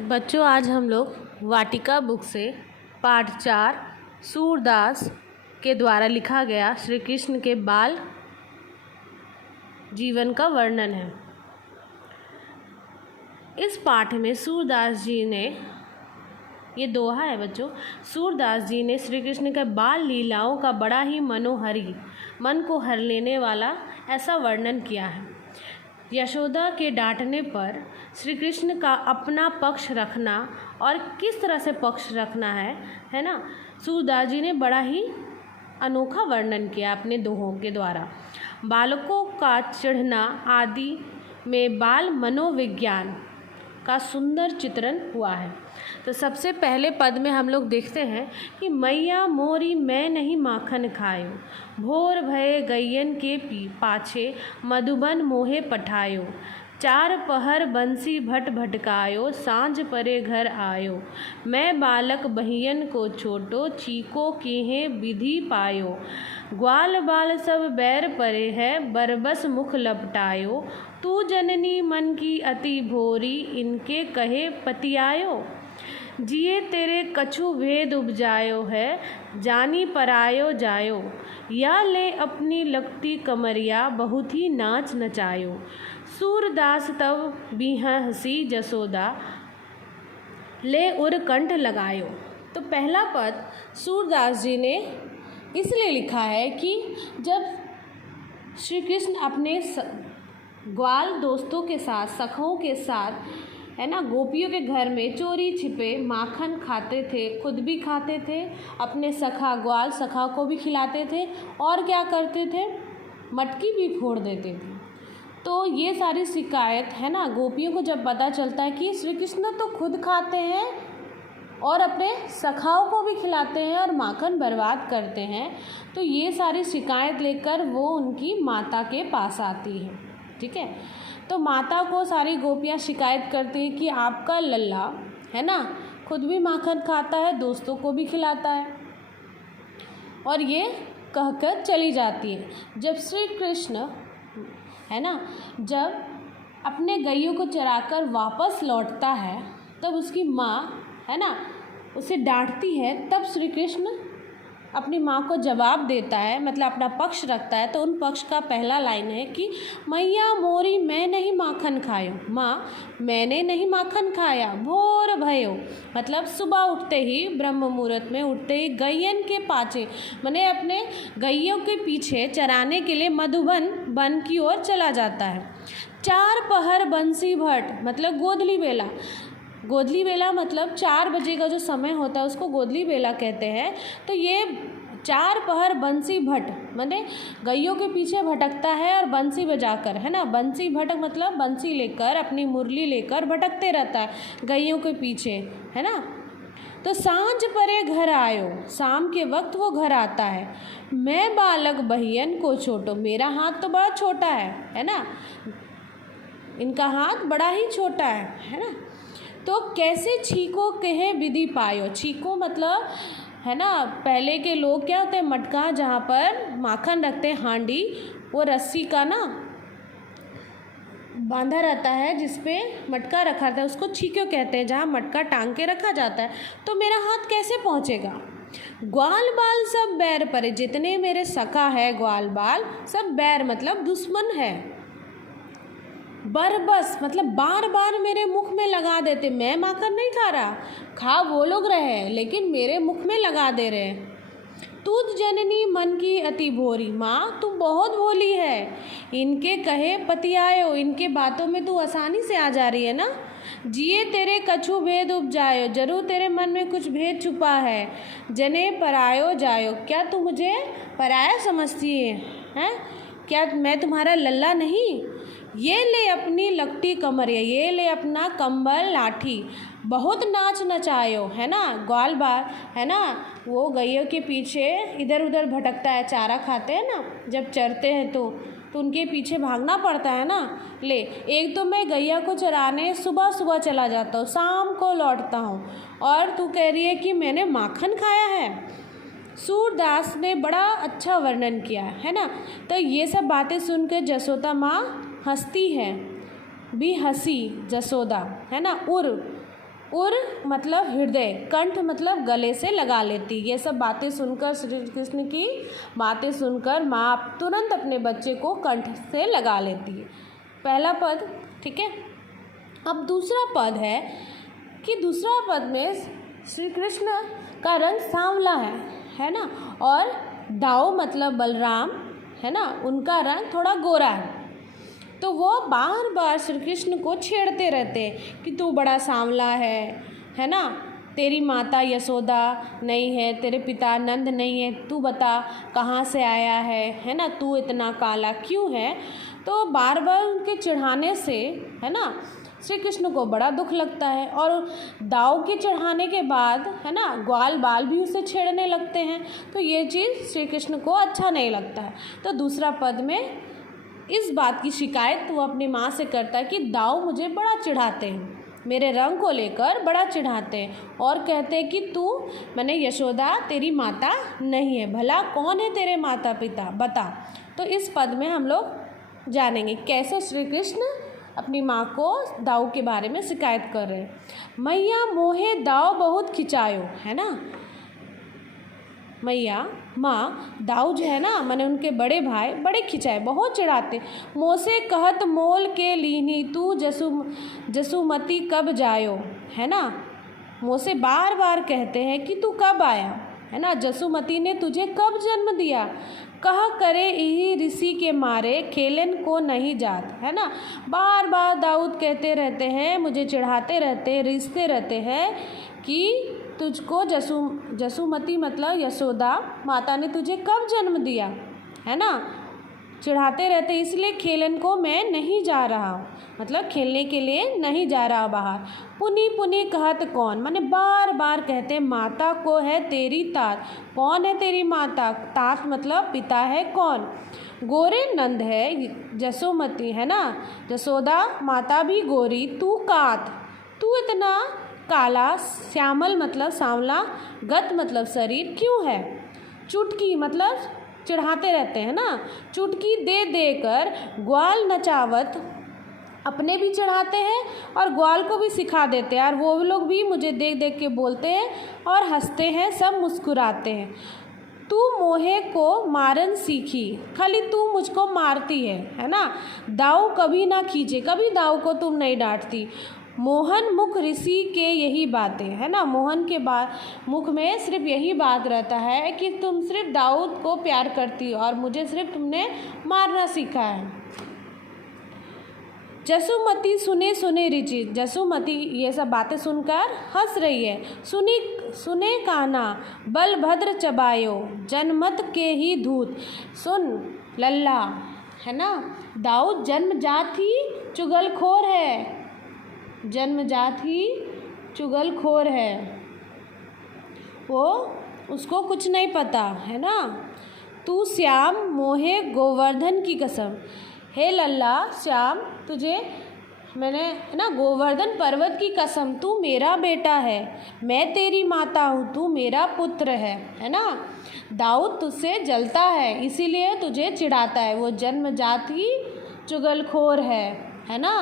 बच्चों, आज हम लोग वाटिका बुक से पाठ 4 सूरदास के द्वारा लिखा गया श्री कृष्ण के बाल जीवन का वर्णन है। इस पाठ में सूरदास जी ने, ये दोहा है बच्चों, सूरदास जी ने श्री कृष्ण के बाल लीलाओं का बड़ा ही मनोहरी, मन को हर लेने वाला ऐसा वर्णन किया है। यशोदा के डांटने पर श्री कृष्ण का अपना पक्ष रखना और किस तरह से पक्ष रखना है ना, सूरदास जी ने बड़ा ही अनोखा वर्णन किया अपने दोहों के द्वारा। बालकों का चिढ़ना आदि में बाल मनोविज्ञान का सुंदर चित्रण हुआ है। तो सबसे पहले पद में हम लोग देखते हैं कि मैया मोरी मैं नहीं माखन खायो, भोर भये गैयन के पाछे मधुबन मोहे पठायो, चार पहर बंसी भट भटकायो, सांझ परे घर आयो, मैं बालक बहियन को छोटो, चीको किहे विधि पायो, ग्वाल बाल सब बैर परे है, बरबस मुख लपटायो, तू जननी मन की अति भोरी, इनके कहे पतियायो, जिए तेरे कछु भेद उपजायो है, जानी परायो जायो, या ले अपनी लगती कमरिया, बहुत ही नाच नचायो, सूरदास तब बिह हसी जसोदा, ले उर कंठ लगायो। तो पहला पद सूरदास जी ने इसलिए लिखा है कि जब श्री कृष्ण अपने ग्वाल दोस्तों के साथ, सखों के साथ, है ना, गोपियों के घर में चोरी छिपे माखन खाते थे, खुद भी खाते थे, अपने सखा ग्वाल सखा को भी खिलाते थे, और क्या करते थे, मटकी भी फोड़ देते थे। तो ये सारी शिकायत, है ना, गोपियों को जब पता चलता है कि श्री कृष्ण तो खुद खाते हैं और अपने सखाओं को भी खिलाते हैं और माखन बर्बाद करते हैं, तो ये सारी शिकायत लेकर वो उनकी माता के पास आती है। ठीक है, तो माता को सारी गोपियाँ शिकायत करती हैं कि आपका लल्ला, है ना, खुद भी माखन खाता है, दोस्तों को भी खिलाता है, और ये कहकर चली जाती है। जब श्री कृष्ण, है ना, जब अपने गैयों को चराकर वापस लौटता है, तब उसकी माँ, है ना, उसे डांटती है। तब श्री कृष्ण अपनी माँ को जवाब देता है, मतलब अपना पक्ष रखता है। तो उन पक्ष का पहला लाइन है कि मैया मोरी मैं नहीं माखन खायो, माँ मैंने नहीं माखन खाया, भोर भयो, मतलब सुबह उठते ही, ब्रह्म मुहूर्त में उठते ही, गैयन के पाछे, मैंने अपने गैयों के पीछे चराने के लिए मधुबन वन की ओर चला जाता है। चार पहर बंसी भट, मतलब गोधली बेला, गोधली बेला मतलब 4 बजे का जो समय होता है उसको गोधली बेला कहते हैं। तो ये 4 पहर बंसी भट, माने गैयों के पीछे भटकता है और बंसी बजाकर, है ना, बंसी भटक मतलब बंसी लेकर, अपनी मुरली लेकर भटकते रहता है गैयों के पीछे, है ना। तो सांझ परे घर आयो, शाम के वक्त वो घर आता है, मैं बालक बहियन को छोटो, मेरा हाथ तो बड़ा छोटा है ना, इनका हाथ बड़ा ही छोटा है ना। तो कैसे छीको कहे विधि पायो, छीको मतलब, है ना, पहले के लोग क्या होते हैं, मटका जहाँ पर माखन रखते हैं, हांडी, वो रस्सी का ना बांधा रहता है जिसपे मटका रखा रहता है, उसको छीको कहते हैं, जहाँ मटका टांग के रखा जाता है। तो मेरा हाथ कैसे पहुँचेगा, ग्वाल बाल सब बैर परे, जितने मेरे सखा है ग्वाल बाल सब बैर मतलब दुश्मन है, बरबस मतलब बार बार मेरे मुख में लगा देते, मैं माखन नहीं खा रहा, खा वो लोग रहे लेकिन मेरे मुख में लगा दे रहे। तूत जननी मन की अति भोरी, माँ तू बहुत भोली है, इनके कहे पतियायो, इनके बातों में तू आसानी से आ जा रही है ना, जिए तेरे कछु भेद उपजायो, जरूर तेरे मन में कुछ भेद छुपा है, जने परायो जायो, क्या तू मुझे पराया समझती है? क्या मैं तुम्हारा लल्ला नहीं? ये ले अपनी लकटी कमरिया, ये ले अपना कंबल लाठी, बहुत नाच नचायो, है ना, ग्वाल बाल, है ना, वो गैयों के पीछे इधर उधर भटकता है, चारा खाते हैं ना, जब चरते हैं तो उनके पीछे भागना पड़ता है ना। ले, एक तो मैं गैया को चराने सुबह सुबह चला जाता हूँ, शाम को लौटता हूँ, और तू कह रही है कि मैंने माखन खाया है। सूरदास ने बड़ा अच्छा वर्णन किया है ना। तो ये सब बातें सुनकर जसोदा माँ हंसती है, भी हंसी जसोदा, है ना, उर उर मतलब हृदय, कंठ मतलब गले से लगा लेती। ये सब बातें सुनकर, श्री कृष्ण की बातें सुनकर माँ तुरंत अपने बच्चे को कंठ से लगा लेती है। पहला पद, ठीक है। अब दूसरा पद है कि दूसरा पद में श्री कृष्ण का रंग सांवला है ना, और दाऊ मतलब बलराम है ना, उनका रंग थोड़ा गोरा है। तो वो बार बार श्री कृष्ण को छेड़ते रहते हैं कि तू बड़ा सांवला है ना, तेरी माता यशोदा नहीं है, तेरे पिता नंद नहीं है, तू बता कहाँ से आया है ना, तू इतना काला क्यों है। तो बार बार उनके चिढ़ाने से है ना श्री कृष्ण को बड़ा दुख लगता है, और दाव के चढ़ाने के बाद है ना ग्वाल बाल भी उसे छेड़ने लगते हैं। तो ये चीज़ श्री कृष्ण को अच्छा नहीं लगता है। तो दूसरा पद में इस बात की शिकायत वो अपनी माँ से करता है कि दाऊ मुझे बड़ा चिढ़ाते हैं, मेरे रंग को लेकर बड़ा चिढ़ाते हैं, और कहते हैं कि तू मैंने यशोदा तेरी माता नहीं है, भला कौन है तेरे माता पिता बता। तो इस पद में हम लोग जानेंगे कैसे श्री कृष्ण अपनी माँ को दाऊ के बारे में शिकायत कर रहे हैं। मैया मोहे दाऊ बहुत खिंचायो, है ना, मैया माँ दाऊ जो है ना मैंने उनके बड़े भाई बड़े खिंचाए, बहुत चिढ़ाते। मोसे कहत मोल के लीनी तू जसुमती कब जायो, है ना, मोसे बार बार कहते हैं कि तू कब आया, है ना, जसुमती ने तुझे कब जन्म दिया। कहा करे यही ऋषि के मारे खेलन को नहीं जात, है ना, बार बार दाऊद कहते रहते हैं, मुझे चिढ़ाते रहते हैं, रिश्ते रहते हैं कि तुझको जसुमती मतलब यशोदा माता ने तुझे कब जन्म दिया, है ना, चिढ़ाते रहते, इसलिए खेलन को मैं नहीं जा रहा हूँ, मतलब खेलने के लिए नहीं जा रहा बाहर। पुनी पुनी कहत कौन, माने बार बार कहते माता को है तेरी तात, कौन है तेरी माता, तात मतलब पिता है कौन, गोरे नंद है जसोमती, है ना, जसोदा माता भी गोरी, तू कात, तू इतना काला, श्यामल मतलब सांवला, गत मतलब शरीर क्यों है, चुटकी मतलब चिढ़ाते रहते हैं ना, चुटकी दे देकर ग्वाल नचावत, अपने भी चढ़ाते हैं और ग्वाल को भी सिखा देते हैं, और वो लोग भी मुझे देख देख के बोलते हैं और हंसते हैं, सब मुस्कुराते हैं। तू मोहे को मारन सीखी, खाली तू मुझको मारती है ना, दाऊ कभी ना खींचे, कभी दाऊ को तुम नहीं डांटती। मोहन मुख ऋषि के यही बातें, है ना, मोहन के मुख में सिर्फ यही बात रहता है कि तुम सिर्फ दाऊद को प्यार करती हो और मुझे सिर्फ तुमने मारना सीखा है। जसुमती सुने सुने रिचि, जसुमती ये सब बातें सुनकर हंस रही है। सुने काना बलभद्र चबायो, जनमत के ही धूत, सुन लल्ला, है ना, दाऊद जन्मजात ही चुगलखोर है, जन्मजात ही चुगलखोर है, वो उसको कुछ नहीं पता, है ना। तू श्याम मोहे गोवर्धन की कसम, हे लल्ला श्याम तुझे मैंने, है ना, गोवर्धन पर्वत की कसम, तू मेरा बेटा है, मैं तेरी माता हूँ, तू मेरा पुत्र है ना। दाऊद तुझसे जलता है इसीलिए तुझे चिढ़ाता है, वो जन्मजात ही चुगलखोर है ना।